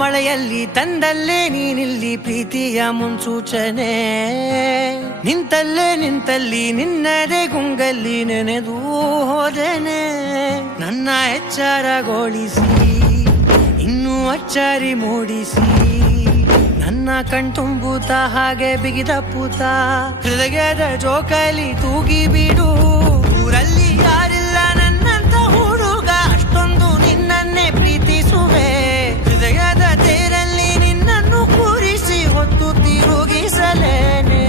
ಮಳೆಯಲ್ಲಿ ತಂದಲ್ಲೇ ನೀನಿಲ್ಲಿ ಪ್ರೀತಿಯ ಮುನ್ಸೂಚನೆ, ನಿಂತಲ್ಲಿ ನಿನ್ನದೇ ಗುಂಗಲ್ಲಿ ನೆನೆದು ಹೋದೆನೆ. ನನ್ನ ಎಚ್ಚರಗೊಳಿಸಿ ಇನ್ನೂ ಅಚ್ಚರಿ ಮೂಡಿಸಿ, ನನ್ನ ಕಣ್ತುಂಬುತ್ತ ಹಾಗೆ ಬಿಗಿದ ಪೂತ ಹೃದಯದ ಜೋಕಾಲಿ ತೂಗಿ ಬಿಡು. ಊರಲ್ಲಿ ಯಾರಿಲ್ಲ ನನ್ನಂತ ಹುಡುಗ, ಅಷ್ಟೊಂದು ನಿನ್ನನ್ನೇ ಪ್ರೀತಿಸುವೆ. ಹೃದಯದ ತೇರಲ್ಲಿ ನಿನ್ನನ್ನು ಕೂರಿಸಿ ಹೊತ್ತು ತಿರುಗಿಸಲೇನೆ.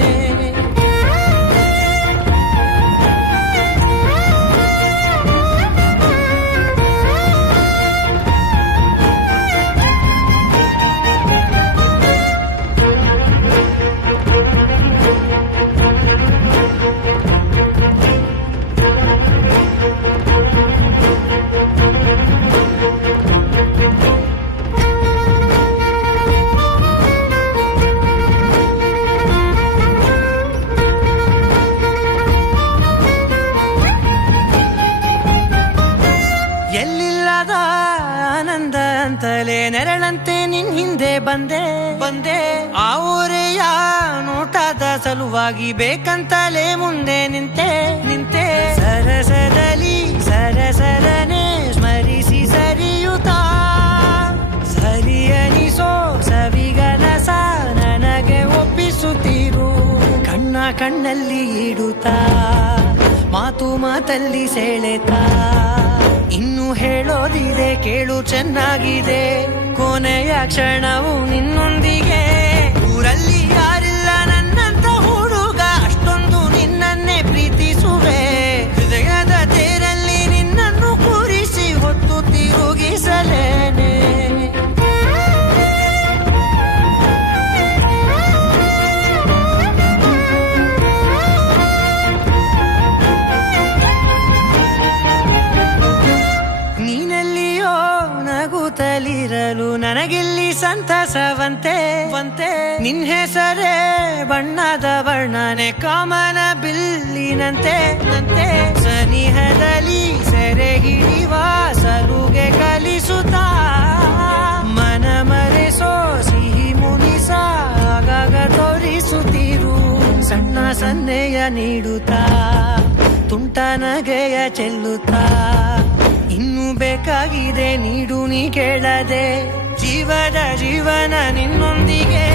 ಎಲ್ಲಿಲ್ಲದ ಆನಂದ ಅಂತಲೇ ನೆರಳಂತೆ ನಿನ್ ಹಿಂದೆ ಬಂದೆ. ಆ ಊರೆಯ ನೋಟದ ಸಲುವಾಗಿ ಬೇಕಂತಲೇ ಮುಂದೆ ನಿಂತೆ. ಸರಸರನೆ ಸ್ಮರಿಸಿ ಸರಿಯುತ್ತಾ, ಸರಿಯನಿಸೋ ಸವಿಗನಸ ನನಗೆ ಒಪ್ಪಿಸುತ್ತೀರು. ಕಣ್ಣಲ್ಲಿ ಇಡುತ್ತಾ, ಮಾತಲ್ಲಿ ಸೆಳೆತಾ, ಇನ್ನು ಹೇಳೋದಿದೆ ಕೇಳು ಚೆನ್ನಾಗಿದೆ. ಕೊನೆಯ ಕ್ಷಣವು ನಿನ್ನೊಂದಿಗೆ. ಊರಲ್ಲಿ ಯಾರಿಲ್ಲ ನನ್ನಂತ ಹುಡುಗ, ಅಷ್ಟೊಂದು ನಿನ್ನನ್ನೇ ಪ್ರೀತಿಸುವೆ. ಹೃದಯದ ತೇರಲ್ಲಿ ನಿನ್ನನ್ನು ಕೂರಿಸಿ ಹೊತ್ತು ತಿರುಗಿಸಲೇನೆ. ನಗುತ್ತಲಿರಲು ನನಗಿಲ್ಲಿ ಸಂತಸವಂತೆ. ನಿನ್ ಹೆಸರೇ ಬಣ್ಣದ ವರ್ಣನೆ ಕಾಮನ ಬಿಲ್ಲಿನಂತೆ. ಸನಿಹದಲ್ಲಿ ಸೆರೆ ಹಿಡಿಯುವ ಸಲುಗೆ ಕಲಿಸುತ್ತಾ, ಮನ ಮರೆಸೋ ಸಿಹಿ ಮುನಿಸ ಆಗಾಗ ತೋರಿಸುತ್ತೀರು. ಸಣ್ಣ ಸನ್ನೆಯ ನೀಡುತ್ತಾ, ತುಂಟ ನಗೆಯ ಚೆಲ್ಲುತ್ತಾ, ಇನ್ನು ಬೇಕಾಗಿದೆ ನೀಡು ನೀ ಕೇಳದೆ. ಜೀವನ ನಿನ್ನೊಂದಿಗೆ.